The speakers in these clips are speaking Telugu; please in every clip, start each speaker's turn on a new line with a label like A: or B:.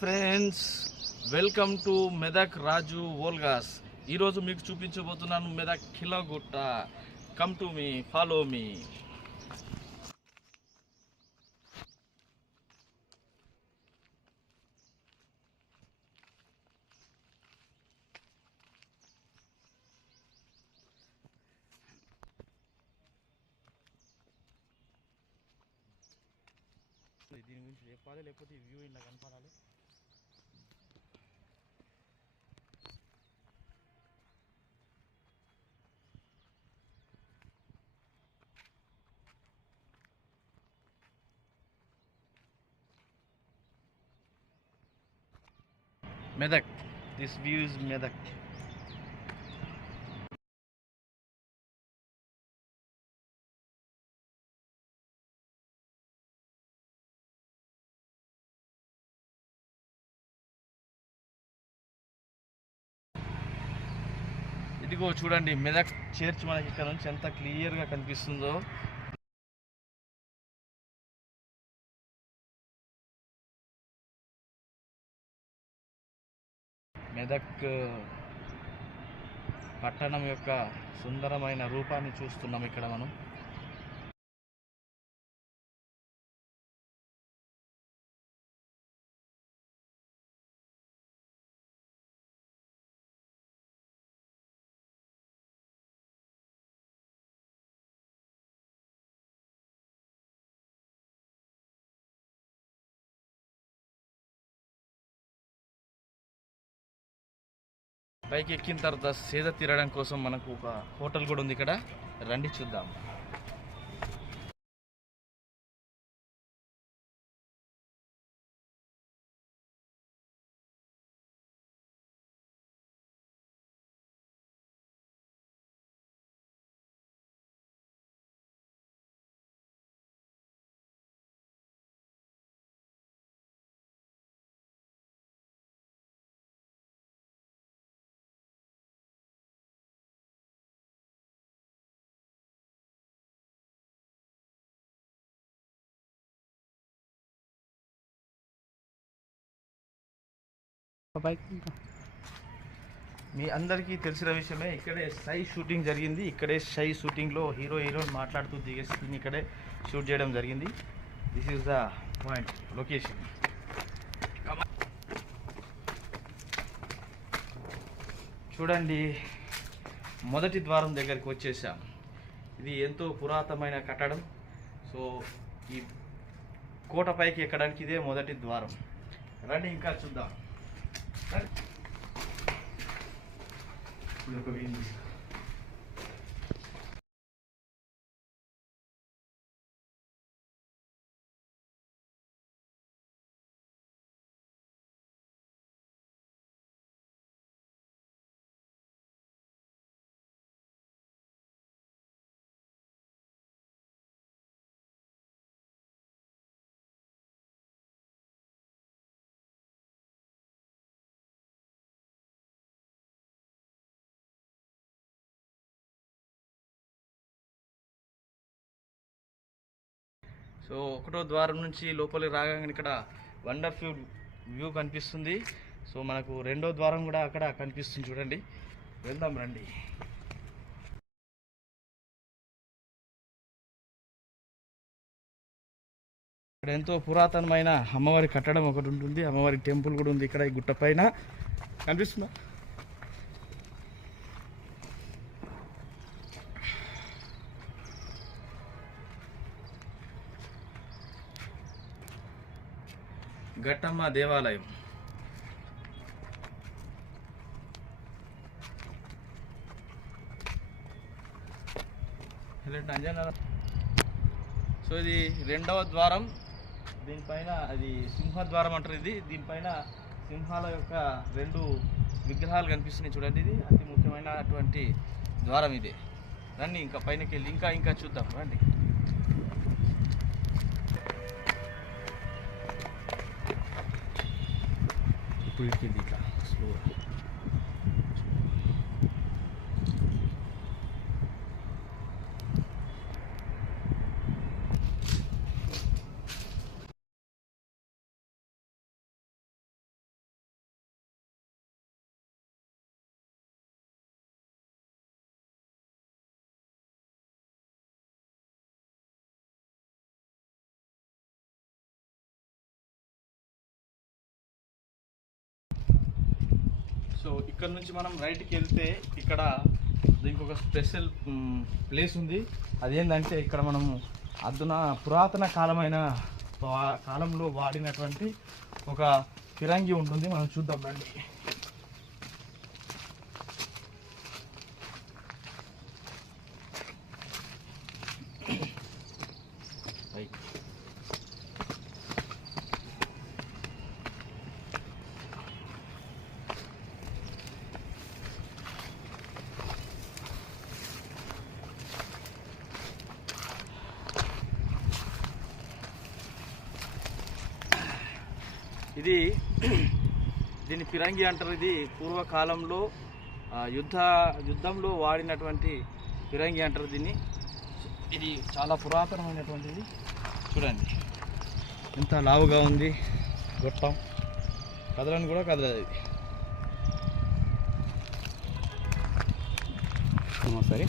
A: Friends welcome to Medak Raju vlogs ఈరోజు మీకు చూపించబోతున్నాను Medak కిలోగుట్ట come to me follow me దీని గురించి చెప్పాలి లేకపోతే వ్యూ ఇలా కనపడాలి. మెదక్. This views Medak. ఇదిగో చూడండి మెదక్ చర్చ్ మనకి ఇక్కడ నుంచి ఎంత క్లియర్గా కనిపిస్తుందో. మెదక్ పట్టణం యొక్క సుందరమైన రూపాన్ని చూస్తున్నాం ఇక్కడ మనం. పైకి ఎక్కిన తర్వాత సేద తీరడం కోసం మనకు ఒక హోటల్ కూడా ఉంది ఇక్కడ. రండి చూద్దాం. మీ అందరికీ తెలిసిన విషయమే ఇక్కడే సై షూటింగ్ జరిగింది. ఇక్కడే సై షూటింగ్లో హీరో హీరోయిన్ మాట్లాడుతూ దిగే ఇక్కడే షూట్ చేయడం జరిగింది. This is the point location చూడండి మొదటి ద్వారం దగ్గరికి వచ్చేసాం. ఇది ఎంతో పురాతనమైన కట్టడం. సో ఈ కోట పైకి ఎక్కడానికి ఇదే మొదటి ద్వారం. రండి ఇంకా చూద్దాం. రండి. ఇప్పుడు ఒక వీధి. సో ఒకటో ద్వారం నుంచి లోపలికి రాగానే ఇక్కడ వండర్ఫుల్ వ్యూ కనిపిస్తుంది. సో మనకు రెండో ద్వారం కూడా అక్కడ కనిపిస్తుంది చూడండి. వెళ్దాం రండి. ఇక్కడ ఎంతో పురాతనమైన అమ్మవారి కట్టడం ఒకటి ఉంటుంది. అమ్మవారి టెంపుల్ కూడా ఉంది. ఇక్కడ ఈ గుట్ట పైన. కనిపిస్తుందా? ఘట్టమ్మ దేవాలయం. సో ఇది రెండవ ద్వారం. దీనిపైన అది సింహద్వారం అంటారు ఇది. దీనిపైన సింహాల యొక్క రెండు విగ్రహాలు కనిపిస్తున్నాయి చూడండి ఇది. అతి ముఖ్యమైనటువంటి ద్వారం ఇది. రండి ఇంకా పైనకి వెళ్ళి ఇంకా ఇంకా చూద్దాం. రండి. ఇప్పుడు ఇట్లా సో ఇక్కడ నుంచి మనం రైట్కి వెళ్తే ఇక్కడ ఇంకొక స్పెషల్ ప్లేస్ ఉంది. అదేంటంటే ఇక్కడ మనము అద్దున పురాతన కాలమైన కాలంలో వాడినటువంటి ఒక ఫిరంగి ఉంటుంది. మనం చూద్దాం రండి. ఇది దీన్ని ఫిరంగి అంటారు. ఇది పూర్వకాలంలో యుద్ధ యుద్ధంలో వాడినటువంటి ఫిరంగి అంటారు దీన్ని. ఇది చాలా పురాతనమైనటువంటిది. చూడండి. ఎంత లావుగా ఉంది. గొట్టం. కదలని కూడా కదలదు ఇది.
B: సరే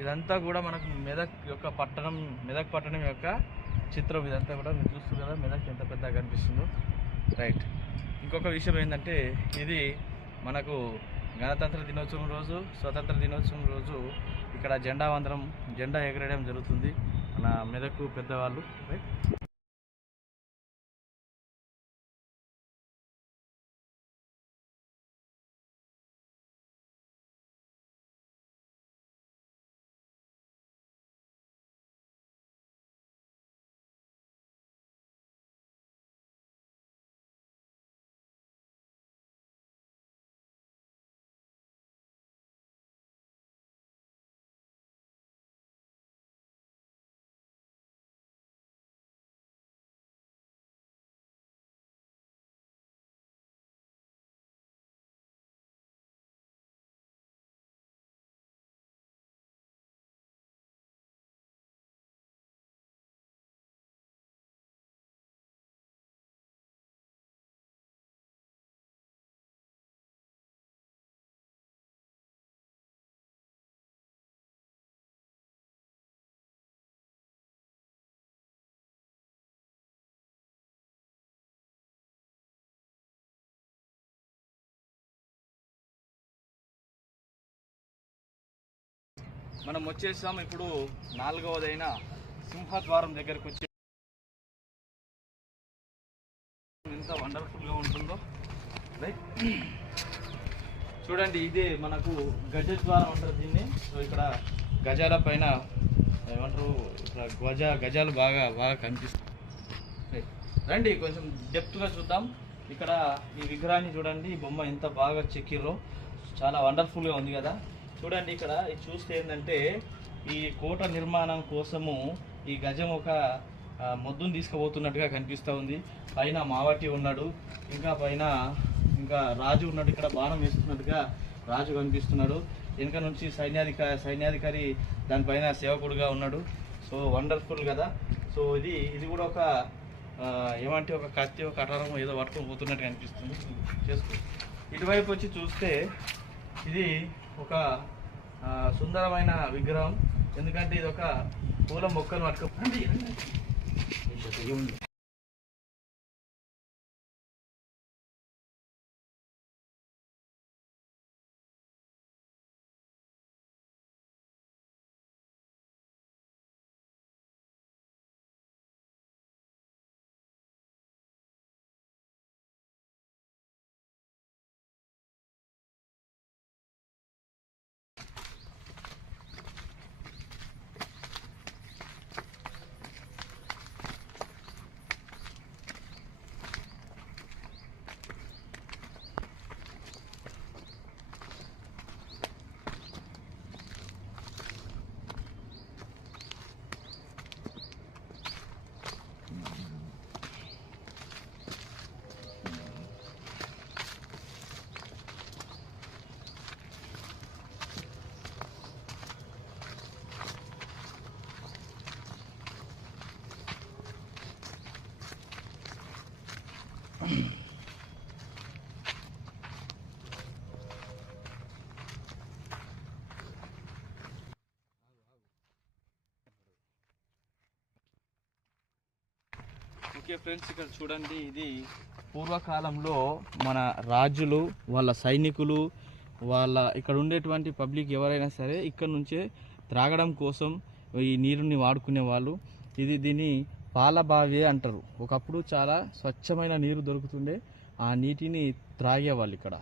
A: ఇదంతా కూడా మనకు మెదక్ యొక్క పట్టణం మెదక్ పట్టణం యొక్క చిత్రం ఇదంతా కూడా మీరు చూస్తారు కదా మెదక్ ఎంత పెద్దగా కనిపిస్తుందో. రైట్ ఇంకొక విషయం ఏంటంటే ఇది మనకు గణతంత్ర దినోత్సవం రోజు స్వతంత్ర దినోత్సవం రోజు ఇక్కడ జెండా వందనం జెండా ఎగరేయడం జరుగుతుంది మన మెదక్ పెద్దవాళ్ళు. రైట్ మనం వచ్చేసాం ఇప్పుడు నాలుగవదైన సింహద్వారం దగ్గరకు వచ్చి ఎంత వండర్ఫుల్గా ఉంటుందో. రైట్ చూడండి ఇదే మనకు గజద్వారం అంటారు దీన్ని. సో ఇక్కడ గజాల పైన ఏమంటారు ఇక్కడ గజ గజాలు బాగా బాగా కనిపిస్తాయి రండి కొంచెం డెప్త్గా చూద్దాం. ఇక్కడ ఈ విగ్రహాన్ని చూడండి బొమ్మ ఎంత బాగా చెక్కిర్రో. చాలా వండర్ఫుల్గా ఉంది కదా. చూడండి ఇక్కడ ఇది చూస్తే ఏంటంటే ఈ కోట నిర్మాణం కోసము ఈ గజం ఒక మొద్దును తీసుకుపోతున్నట్టుగా కనిపిస్తూ ఉంది. పైన మావటి ఉన్నాడు ఇంకా పైన ఇంకా రాజు ఉన్నాడు ఇక్కడ బాణం వేస్తున్నట్టుగా రాజు కనిపిస్తున్నాడు. వెనుక నుంచి సైన్యాధికారి సైన్యాధికారి దానిపైన సేవకుడుగా ఉన్నాడు. సో వండర్ఫుల్ కదా. సో ఇది ఇది కూడా ఒక ఏమంటే ఒక కత్తి ఒక కటారం ఏదో పట్టుకొని పోతున్నట్టు కనిపిస్తుంది. చేసుకో. ఇటువైపు వచ్చి చూస్తే ఇది ఒక ఆ, సుందరమైన విగ్రహం. ఎందుకంటే ఇది ఒక పూల మొక్కను పట్టుకో ఓకే ఫ్రెండ్స్ ఇక్కడ చూడండి ఇది పూర్వకాలంలో మన రాజులు వాళ్ళ సైనికులు వాళ్ళ ఇక్కడ ఉండేటువంటి పబ్లిక్ ఎవరైనా సరే ఇక్కడ నుంచే త్రాగడం కోసం ఈ నీరుని వాడుకునే వాళ్ళు. ఇది దీన్ని పాలబావి అంటారు. ఒకప్పుడు చాలా స్వచ్ఛమైన నీరు దొరుకుతుండే ఆ నీటిని త్రాగేవాళ్ళు ఇక్కడ.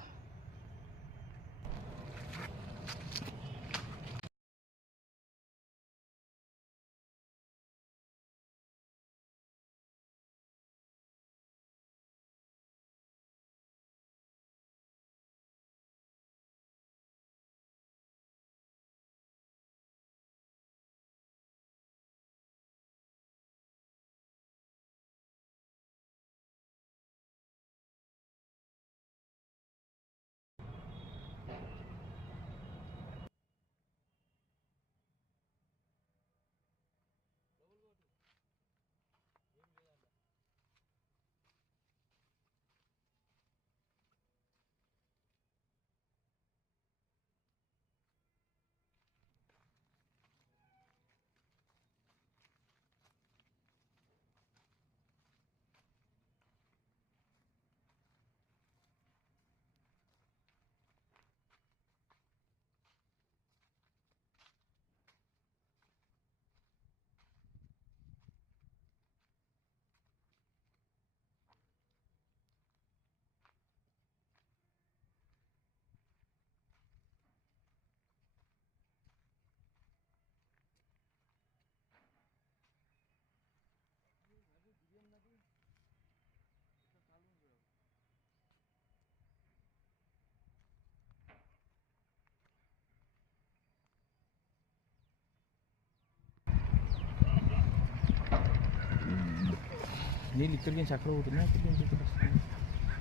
A: నీళ్ళు ఇక్కడికి నుంచి అక్కడ పోతున్నాయి? ఇక్కడికి నుంచి ఇక్కడ వస్తున్నాయి?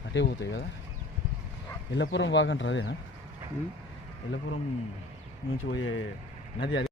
A: అటే పోతాయి కదా? ఎల్లపురం వాగంటారు అదేనా? ఎల్లపురం నుంచి పోయే నది అది